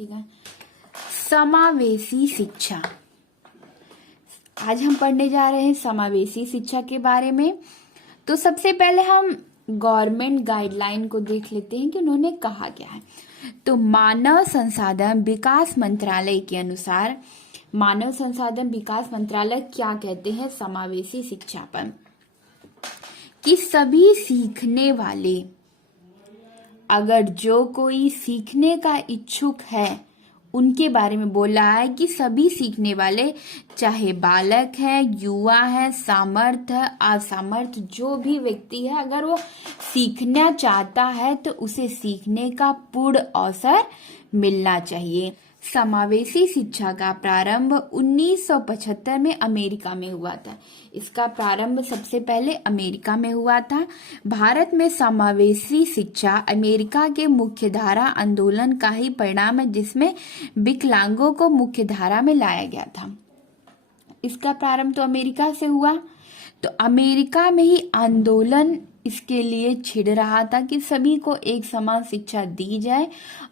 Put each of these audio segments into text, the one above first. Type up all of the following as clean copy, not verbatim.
ठीक है। समावेशी शिक्षा, आज हम पढ़ने जा रहे हैं समावेशी शिक्षा के बारे में। तो सबसे पहले हम गवर्नमेंट गाइडलाइन को देख लेते हैं कि उन्होंने कहा क्या है। तो मानव संसाधन विकास मंत्रालय के अनुसार, मानव संसाधन विकास मंत्रालय क्या कहते हैं समावेशी शिक्षा पर, कि सभी सीखने वाले, अगर जो कोई सीखने का इच्छुक है उनके बारे में बोला है कि सभी सीखने वाले, चाहे बालक है, युवा है, सामर्थ है, असामर्थ जो भी व्यक्ति है, अगर वो सीखना चाहता है तो उसे सीखने का पूर्ण अवसर मिलना चाहिए। समावेशी शिक्षा का प्रारंभ 1975 में अमेरिका में हुआ था। इसका प्रारंभ सबसे पहले अमेरिका में हुआ था। भारत में समावेशी शिक्षा अमेरिका के मुख्यधारा आंदोलन का ही परिणाम है, जिसमें विकलांगों को मुख्यधारा में लाया गया था। इसका प्रारंभ तो अमेरिका से हुआ। तो अमेरिका में ही आंदोलन इसके लिए छिड़ रहा था कि सभी को एक समान शिक्षा दी जाए,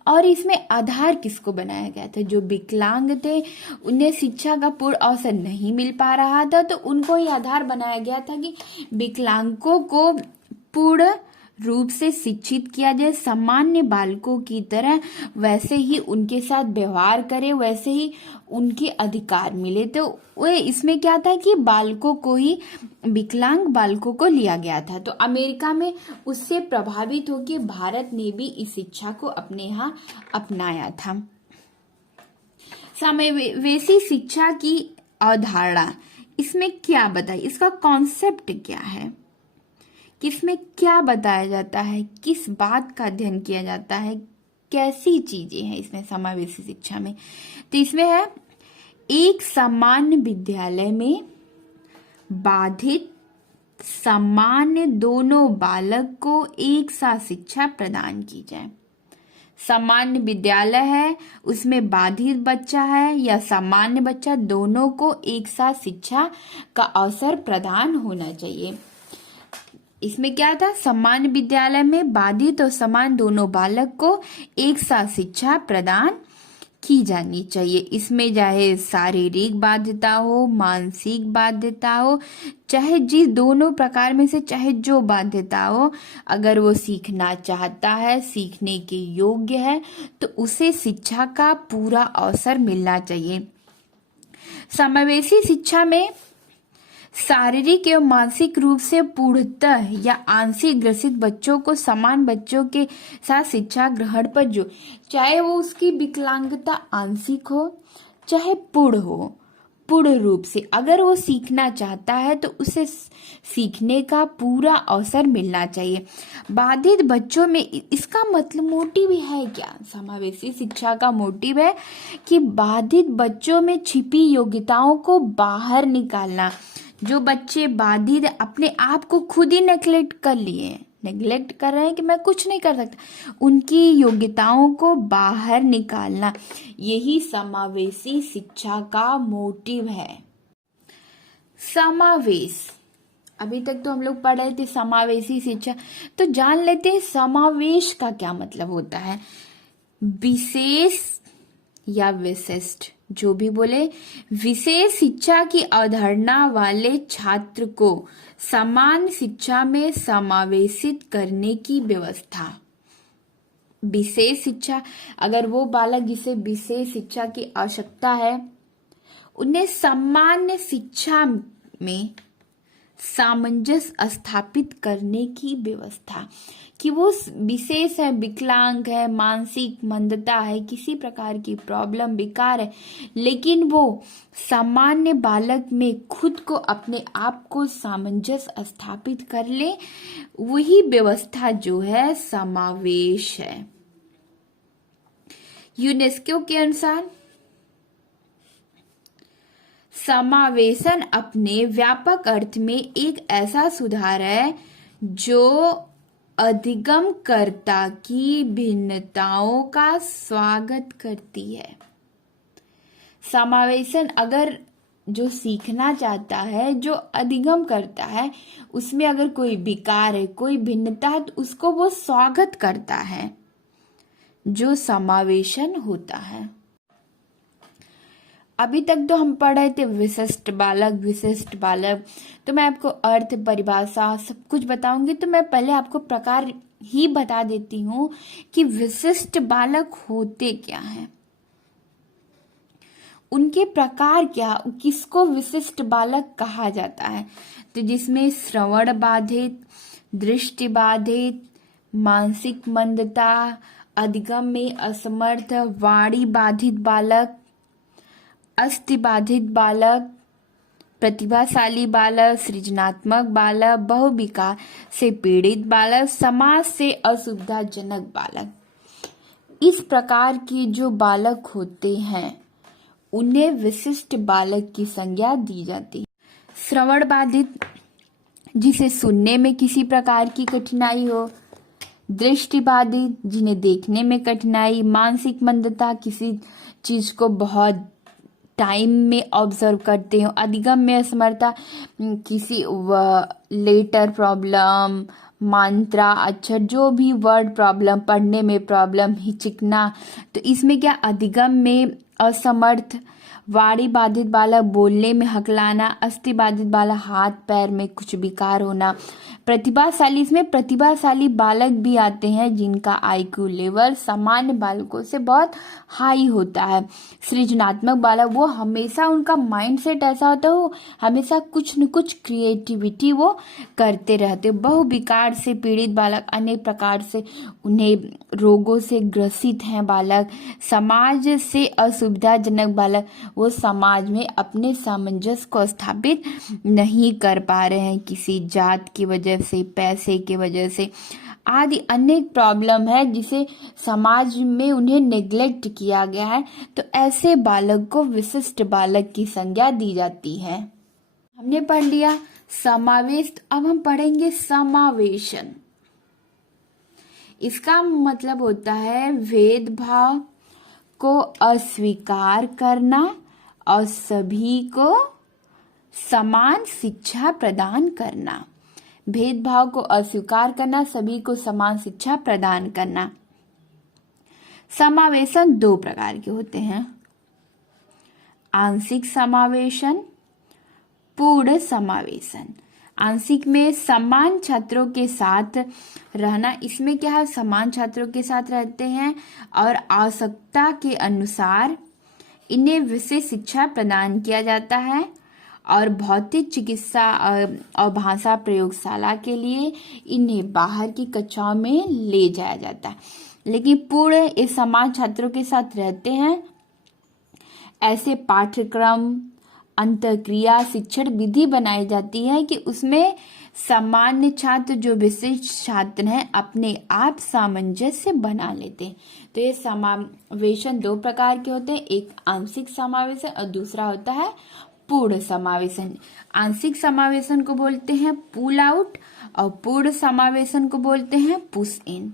और इसमें आधार किसको बनाया गया था, जो विकलांग थे उन्हें शिक्षा का पूर्ण अवसर नहीं मिल पा रहा था, तो उनको ही आधार बनाया गया था कि विकलांगों को पूर्ण रूप से शिक्षित किया जाए, सामान्य बालकों की तरह वैसे ही उनके साथ व्यवहार करे, वैसे ही उनके अधिकार मिले। तो वे इसमें क्या था कि बालकों को ही, विकलांग बालकों को लिया गया था। तो अमेरिका में उससे प्रभावित होकर भारत ने भी इस शिक्षा को अपने यहाँ अपनाया था। समावेशी शिक्षा की अवधारणा, इसमें क्या बताइए, इसका कॉन्सेप्ट क्या है, किसमें क्या बताया जाता है, किस बात का अध्ययन किया जाता है, कैसी चीजें हैं इसमें समावेशी शिक्षा में। तो इसमें है, एक सामान्य विद्यालय में बाधित सामान्य दोनों बालक को एक साथ शिक्षा प्रदान की जाए। सामान्य विद्यालय है, उसमें बाधित बच्चा है या सामान्य बच्चा, दोनों को एक साथ शिक्षा का अवसर प्रदान होना चाहिए। इसमें क्या था, सामान्य विद्यालय में बाधित और समान दोनों बालक को एक साथ शिक्षा प्रदान की जानी चाहिए। इसमें चाहे शारीरिक बाध्यता हो, मानसिक बाध्यता हो, चाहे जिस दोनों प्रकार में से चाहे जो बाध्यता हो, अगर वो सीखना चाहता है, सीखने के योग्य है, तो उसे शिक्षा का पूरा अवसर मिलना चाहिए। समावेशी शिक्षा में शारीरिक एवं मानसिक रूप से पूर्णतः या आंशिक ग्रसित बच्चों को समान बच्चों के साथ शिक्षा ग्रहण पर जो, चाहे वो उसकी विकलांगता आंशिक हो चाहे पूर्ण हो, पूर्ण रूप से अगर वो सीखना चाहता है तो उसे सीखने का पूरा अवसर मिलना चाहिए। बाधित बच्चों में, इसका मतलब मोटिव है क्या, समावेशी शिक्षा का मोटिव है कि बाधित बच्चों में छिपी योग्यताओं को बाहर निकालना। जो बच्चे बाधित अपने आप को खुद ही नेग्लेक्ट कर रहे हैं कि मैं कुछ नहीं कर सकता, उनकी योग्यताओं को बाहर निकालना, यही समावेशी शिक्षा का मोटिव है। समावेश, अभी तक तो हम लोग पढ़ रहे थे समावेशी शिक्षा, तो जान लेते हैं समावेश का क्या मतलब होता है। विशेष या विशिष्ट, जो भी बोले, विशेष शिक्षा की अवधारणा वाले छात्र को समान शिक्षा में समावेशित करने की व्यवस्था। विशेष शिक्षा, अगर वो बालक जिसे विशेष शिक्षा की आवश्यकता है, उन्हें सामान्य शिक्षा में सामंजस्य स्थापित करने की व्यवस्था, कि वो विशेष है, विकलांग है, मानसिक मंदता है, किसी प्रकार की प्रॉब्लम, विकार है, लेकिन वो सामान्य बालक में खुद को, अपने आप को सामंजस्य स्थापित कर ले, वही व्यवस्था जो है समावेश है। यूनेस्को के अनुसार समावेशन अपने व्यापक अर्थ में एक ऐसा सुधार है जो अधिगमकर्ता की भिन्नताओं का स्वागत करती है। समावेशन, अगर जो सीखना चाहता है, जो अधिगम करता है, उसमें अगर कोई विकार है, कोई भिन्नता है, तो उसको वो स्वागत करता है। जो समावेशन होता है। अभी तक तो हम पढ़ रहे थे विशिष्ट बालक, तो मैं आपको अर्थ, परिभाषा सब कुछ बताऊंगी। तो मैं पहले आपको प्रकार ही बता देती हूँ कि विशिष्ट बालक होते क्या हैं, उनके प्रकार क्या, किसको विशिष्ट बालक कहा जाता है। तो जिसमें श्रवण बाधित, दृष्टि बाधित, मानसिक मंदता, अधिगम में असमर्थ, वाणी बाधित बालक, अस्थि बाधित बालक, प्रतिभाशाली बालक, सृजनात्मक बालक, बहुविकार से पीड़ित बालक, समाज से असुविधाजनक बालक, इस प्रकार के जो बालक होते हैं उन्हें विशिष्ट बालक की संज्ञा दी जाती है। श्रवण बाधित, जिसे सुनने में किसी प्रकार की कठिनाई हो, दृष्टि बाधित, जिन्हें देखने में कठिनाई, मानसिक मंदता, किसी चीज को बहुत टाइम में ऑब्जर्व करते हो, अधिगम में असमर्थता, किसी लेटर प्रॉब्लम, मात्रा, अक्षर, जो भी वर्ड प्रॉब्लम, पढ़ने में प्रॉब्लम, हिचकना, तो इसमें क्या अधिगम में असमर्थ, वाणी बाधित बालक, बोलने में हकलाना, अस्थि बाधित बालक, हाथ पैर में कुछ विकार होना, प्रतिभाशाली, इसमें प्रतिभाशाली बालक भी आते हैं जिनका आईक्यू लेवल सामान्य बालकों से बहुत हाई होता है। सृजनात्मक बालक, वो हमेशा उनका माइंडसेट ऐसा होता है, वो हमेशा कुछ न कुछ क्रिएटिविटी वो करते रहते। बहुविकार से पीड़ित बालक, अनेक प्रकार से उन्हें रोगों से ग्रसित हैं बालक। समाज से असुविधाजनक बालक, वो समाज में अपने सामंजस्य को स्थापित नहीं कर पा रहे हैं, किसी जात की वजह से, पैसे की वजह से आदि अनेक प्रॉब्लम है जिसे समाज में उन्हें नेग्लेक्ट किया गया है। तो ऐसे बालक को विशिष्ट बालक की संज्ञा दी जाती है। हमने पढ़ लिया समावेश, अब हम पढ़ेंगे समावेशन। इसका मतलब होता है भेदभाव को अस्वीकार करना और सभी को समान शिक्षा प्रदान करना। भेदभाव को अस्वीकार करना, सभी को समान शिक्षा प्रदान करना। समावेशन दो प्रकार के होते हैं, आंशिक समावेशन, पूर्ण समावेशन। आंशिक में समान छात्रों के साथ रहना, इसमें क्या है, समान छात्रों के साथ रहते हैं और आवश्यकता के अनुसार इन्हें विशेष शिक्षा प्रदान किया जाता है और भौतिक चिकित्सा और भाषा प्रयोगशाला के लिए इन्हें बाहर की कक्षाओं में ले जाया जाता है। लेकिन पूर्ण इस समान छात्रों के साथ रहते हैं, ऐसे पाठ्यक्रम, अंतःक्रिया, शिक्षण विधि बनाई जाती है कि उसमें सामान्य छात्र जो विशिष्ट छात्र हैं अपने आप सामंजस्य बना लेते हैं। तो ये समावेशन दो प्रकार के होते हैं, एक आंशिक समावेशन और दूसरा होता है पूर्ण समावेशन। आंशिक समावेशन को बोलते हैं पुल आउट और पूर्ण समावेशन को बोलते हैं पुश इन।